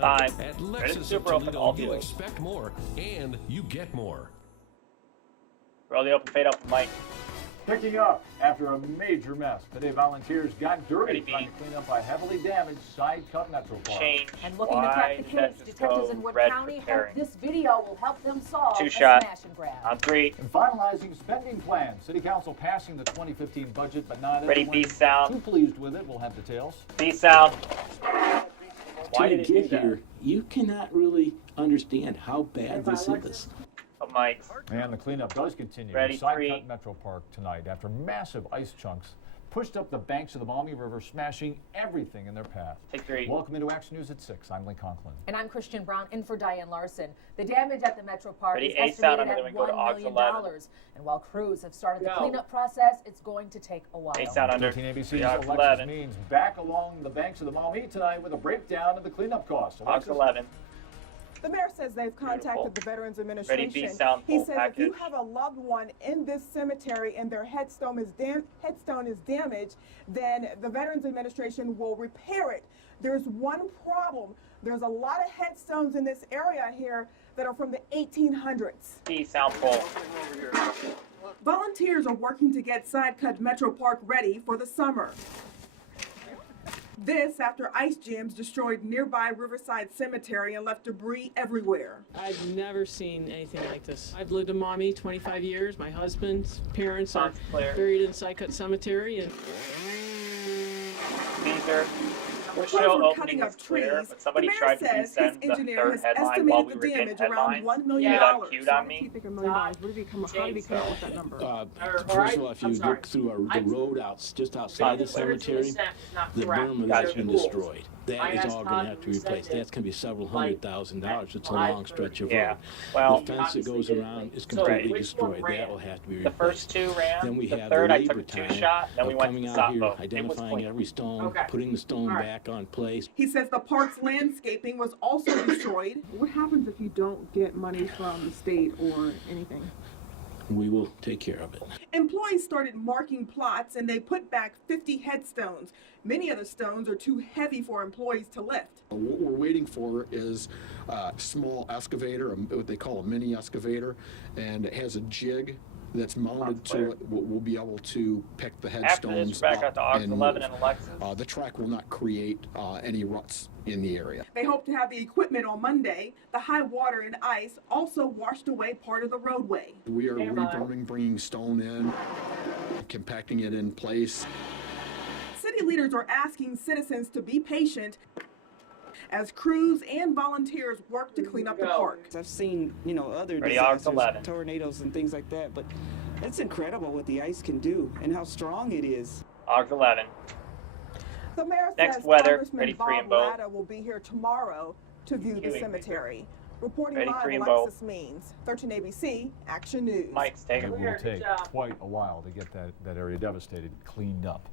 time. At Ready to Lexus super of open Toledo, all you deals. expect more and you get more. Roll the open fade up, Mike. Picking up after a major mess. Today, volunteers got dirty Ready, trying B. to clean up a heavily damaged side cut Metro Park. Change. And looking to crack the case, detectives in Wood County hope this video will help them solve Two a shot. smash and grab. On 3. And finalizing spending plans. City Council passing the 2015 budget, but not Ready, everyone B sound. too pleased with it. We'll have details. B sound. Why To did it do get that? here, you cannot really understand how bad this is. Oh, Mike. And the cleanup does continue. Ready, Side 3. cut Metro Park tonight after massive ice chunks pushed up the banks of the Maumee River, smashing everything in their path. Take 3. Welcome into Action News at 6. I'm Lee Conklin. And I'm Christian Brown, in for Diane Larson. The damage at the Metro Park Ready, is A sound, estimated and then at we go to $1 aux million. 11. And while crews have started the Go. cleanup process, it's going to take a while. A sound under. 13 ABC's Aux Alexis 11. Means back along the banks of the Maumee tonight with a breakdown of the cleanup costs. Aux Alexis? 11. The mayor says they've contacted Beautiful. the Veterans Ready, Administration. B sound, He full says if you package. have a loved one in this cemetery and their headstone is damaged, then the Veterans Administration will repair it. There's one problem. There's a lot of headstones in this area here that are from the 1800s. B sound full. Volunteers are working to get Side Cut Metro Park ready for the summer. This after ice jams destroyed nearby Riverside Cemetery and left debris everywhere. I've never seen anything like this. I've lived in Maumee 25 years. My husband's parents are Sounds clear. buried in Side Cut Cemetery, and Beazer. We're Crews still were opening cutting this up clear, trees. but somebody The mayor tried to says his descend the engineer third has headline while we estimated were the getting damage around headlines. $1 million. Get unqueued on me. $1 million. Where did he come up? How did he come up with that number? First of all, if you look through the road just outside the cemetery, the berm has been destroyed. That is all going to have to be replaced. That's going to be several $100,000. It's a long stretch of Yeah. road. Well, The fence that goes around is completely destroyed. That will have to be the replaced. first 2 ran. Then we the have third the I took labor a 2 time shot. Then we of went to coming the out stop here, boat. It was identifying clean. every stone, putting the stone back on place. He says the park's landscaping was also destroyed. What happens if you don't get money from the state or anything? We will take care of it. Employees started marking plots and they put back 50 headstones. Many of the stones are too heavy for employees to lift. What we're waiting for is a small excavator, what they call a mini excavator, and it has a jig that's mounted to it. We'll be able to pick the After headstones this, we're back out to aux and 11 move. and Alexis. The track will not create any ruts in the area. They hope to have the equipment on Monday. The high water and ice also washed away part of the roadway. We are reberming, bringing stone in, compacting it in place. City leaders are asking citizens to be patient as crews and volunteers work to clean up the park. I've seen, other Ready, aux disasters, 11. tornadoes and things like that, but it's incredible what the ice can do and how strong it is. aux 11. The mayor Next says weather, Congressman ready, 3 and Bob both. Latta will be here tomorrow to view the Queuing. cemetery. Reporting Ready, live, 3 and Alexis Means, 13 ABC, Action News. Mike's taking It will take quite a while to get that area devastated cleaned up.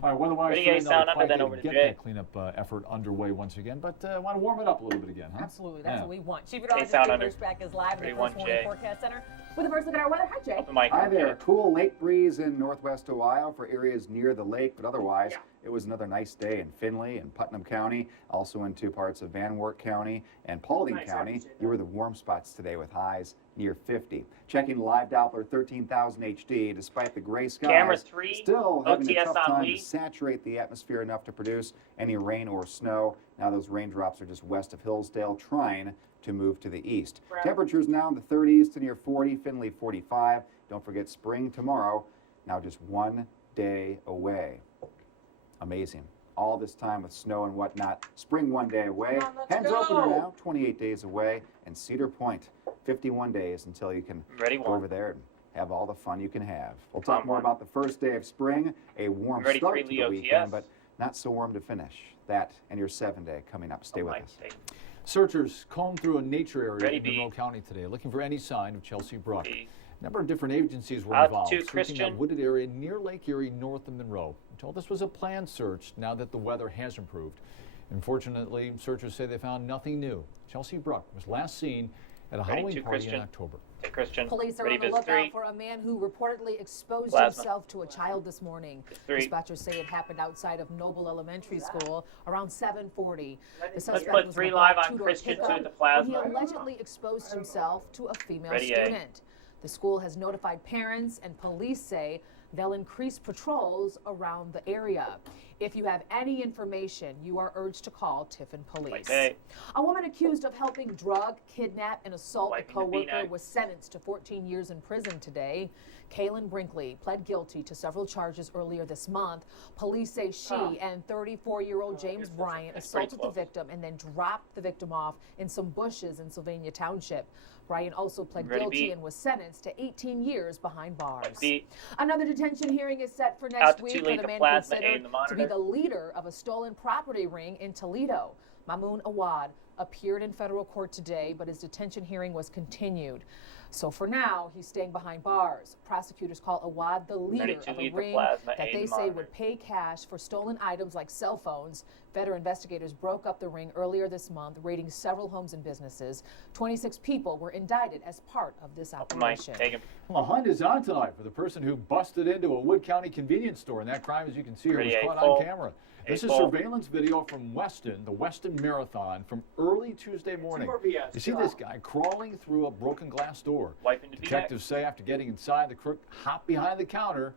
All right, weather-wise, Ready, A another sound under, quiet then day over to get Jay. that cleanup effort underway once again, but I want to warm it up a little bit again, huh? Absolutely, that's Yeah. what we want. Chief sound Meteorologist under. Jay Bushback is live in Ready, the one, First Warning Jay. Forecast Center with a first look at our weather. Hi, Jay. Open mic. Hi there. Cool lake breeze in northwest Ohio for areas near the lake, but otherwise it was another nice day in Findlay and Putnam County, also in 2 parts of Van Wert County and Paulding County. You were the warm spots today with highs near 50. Checking live Doppler 13,000 HD, despite the gray skies, Camera 3, still having a OTS tough on time Lee. to saturate the atmosphere enough to produce any rain or snow. Now those raindrops are just west of Hillsdale, trying to move to the east. Temperatures now in the 30s to near 40, Findlay 45. Don't forget spring tomorrow, now just 1 day away. Amazing. All this time with snow and whatnot. Spring 1 day away. Hens opener now, 28 days away. And Cedar Point, 51 days until you can Ready, go one. over there and have all the fun you can have. We'll Tom, talk more one. about the first day of spring, a warm Ready, start 3, to Leo the TS. weekend, but not so warm to finish. That and your 7-day coming up. Stay with Mike's us. taking. Searchers combed through a nature area Ready, in B. Monroe County today, looking for any sign of Chelsea Brook. B. A number of different agencies were Out involved, to searching Christian. that wooded area near Lake Erie, north of Monroe. We're told this was a planned search now that the weather has improved. Unfortunately, searchers say they found nothing new. Chelsea Brook was last seen at a Ready Halloween to party Christian. in October. Take Christian. Police are Ready, on the Biz lookout 3. for a man who reportedly exposed Plasma. himself to a child this morning. 3. Dispatchers say it happened outside of Noble Elementary School around 7:40. The Let's suspect put was 3 in a live black on two-door Christian pickup 2 the when he plasma. allegedly exposed himself to a female Ready, A. student. The school has notified parents, and police say they'll increase patrols around the area. If you have any information, you are urged to call Tiffin Police. Okay. A woman accused of helping drug, kidnap, and assault a Wiping the co-worker V-neck. was sentenced to 14 years in prison today. Kaylin Brinkley pled guilty to several charges earlier this month. Police say she and 34-year-old James Bryant assaulted the victim and then dropped the victim off in some bushes in Sylvania Township. Bryant also pled Ready, guilty B. and was sentenced to 18 years behind bars. B. Another detention hearing is set for Out next to week 2 for lead the the man plasma, A in considered the to be monitor. the leader of a stolen property ring in Toledo. Mamoun Awad appeared in federal court today, but his detention hearing was continued. So for now, he's staying behind bars. Prosecutors call Awad the leader Ready to of a lead the ring plasma, that A in they the say monitor. would pay cash for stolen items like cell phones. Federal investigators broke up the ring earlier this month, raiding several homes and businesses. 26 people were indicted as part of this Mike, operation. take him. Well, a hunt is on tonight for the person who busted into a Wood County convenience store, and that crime, as you can see here, was Ready, caught A-full. on camera. This is A-full. surveillance video from Weston, the Weston Marathon, from early Tuesday morning. You see this guy crawling through a broken glass door. Wiping the V-neck. Detectives say after getting inside, the crook hopped behind the counter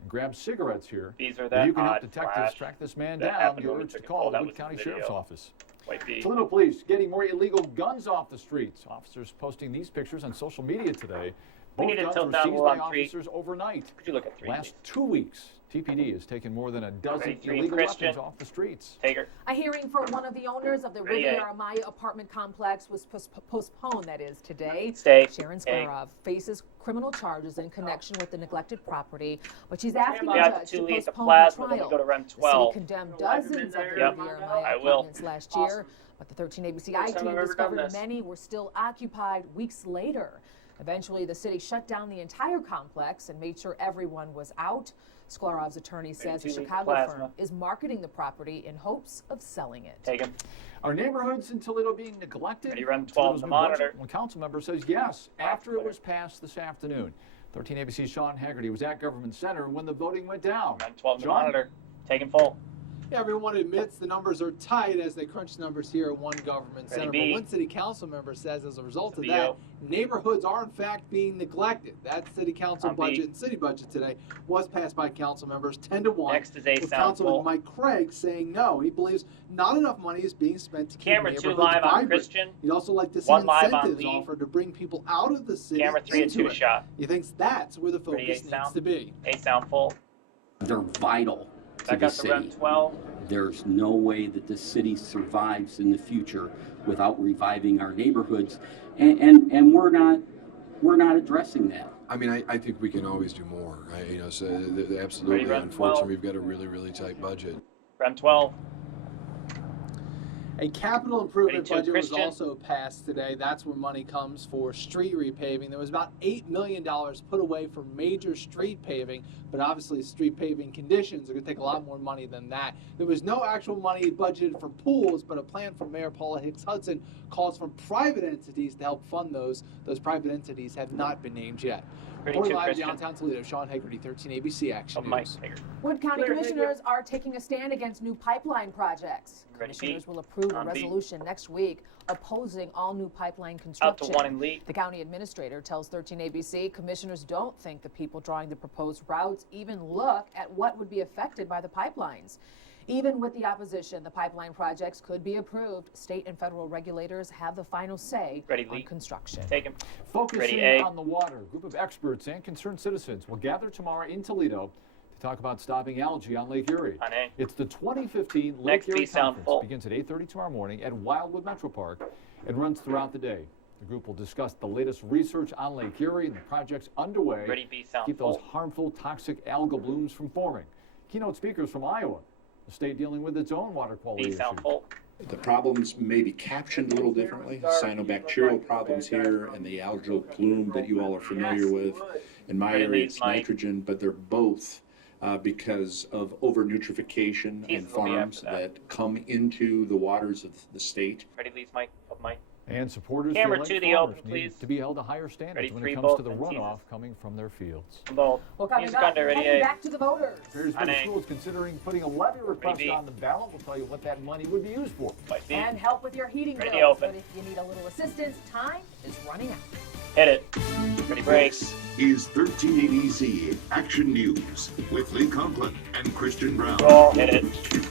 and grabbed cigarettes here. These are If that you can help odd detectives flash track this man that down, happened you're when we urged to took a call poll. the That Wood was the County video. Sheriff's Office. White B. Toledo police getting more illegal guns off the streets. Officers posting these pictures on social media today. We Both need to guns tilt were down a seized little by on 3. officers overnight. Could you look at 3? Last 2 weeks, TPD has taken more than a dozen Ready, 3, illegal Christian. weapons off the streets. Take her. A hearing for one of the owners of the Ready, A. Riviera Maya apartment complex was postponed, that is, today. Stay. Sharon A. Sklarov faces criminal charges in connection with the neglected property, but she's asking the We have judge to to lead the postpone plasma, the then we trial. go to REM The city 12. condemned dozens of the Yep. Riviera Maya I will. apartments last year, but the 13 ABC I First time team I've ever done discovered this. many were still occupied weeks later. Eventually, the city shut down the entire complex and made sure everyone was out. Sklarov's attorney says the to lead the Chicago plasma. firm is marketing the property in hopes of selling it. Take him. Are neighborhoods in Toledo being neglected? Ready, REM 12, Toledo's the new budget? monitor. One council member says yes, after it was passed this afternoon. 13 ABC's Sean Haggerty was at Government Center when the voting went down. REM 12 the Sean? monitor. Take him full. Everyone admits the numbers are tight as they crunch numbers here at one government Ready, center. B. But one city council member says as a result of BO. that, neighborhoods are in fact being neglected. That city council On B. budget and city budget today was passed by council members 10-1. Next is A with sound Councilman full. Mike Craig saying no. He believes not enough money is being spent to keep Camera 2 neighborhoods live on vibrant. Christian. He'd also like to see 1 live on incentives Lee. offered to bring people out of the city Camera 3 and into 2 it. shot. He thinks that's where the Ready, A focus needs sound. to be. A sound full. They're vital to Back the up to REM city. 12. There's no way that the city survives in the future without reviving our neighborhoods, and we're not addressing that. I mean, I think we can always do more. So Ready, absolutely. REM 12. Unfortunately, we've got a really tight budget. REM 12. A capital improvement 32, budget was Christian. also passed today. That's where money comes for street repaving. There was about $8 million put away for major street paving, but obviously street paving conditions are going to take a lot more money than that. There was no actual money budgeted for pools, but a plan from Mayor Paula Hicks Hudson calls for private entities to help fund those. Those private entities have not been named yet. Ready, Reporting 2, live Christian. downtown Toledo, Sean Haggerty, 13 ABC Action Of Mike. News. Take her. Wood County Clear, thank commissioners are taking a stand against new pipeline projects. Ready, B. Commissioners will approve a On B. resolution next week opposing all new pipeline Out to construction. 1 in lead. The county administrator tells 13 ABC commissioners don't think the people drawing the proposed routes even look at what would be affected by the pipelines. Even with the opposition, the pipeline projects could be approved. State and federal regulators have the final say Ready, on Lee. construction. Take him. Focusing Ready, A. on the water, a group of experts and concerned citizens will gather tomorrow in Toledo to talk about stopping algae on Lake Erie. On A. It's the 2015 Lake Next Erie B sound Conference. full. Begins at 8:30 tomorrow morning at Wildwood Metro Park and runs throughout the day. The group will discuss the latest research on Lake Erie and the projects underway Ready, B to sound keep those full. harmful, toxic algal blooms from forming. Keynote speakers from Iowa, the state dealing with its own water quality B issues. sound full. The problems may be captioned a little differently, cyanobacterial problems here and the algal bloom that you all are familiar with. In my area, it's nitrogen, but they're both because of over-nutrification in farms that come into the waters of the state. Ready, Lee's Mike. Of Mike. And supporters Camera feel to like the farmers open, need please. to be held to higher standards Ready, when three, it comes to both, the and runoff teases. coming from their fields. Bold. Well, coming Music up, under, ready, heading A. back to the voters. Perrysburg A. School is considering putting a levy request B. on the ballot. We'll tell you what that money would be used for. White B. And help with your heating Ready, bills. open. But if you need a little assistance, time is running out. Hit it. Ready, break. This is 1380Z Action News with Lee Conklin and Christian Brown. Roll. Hit it.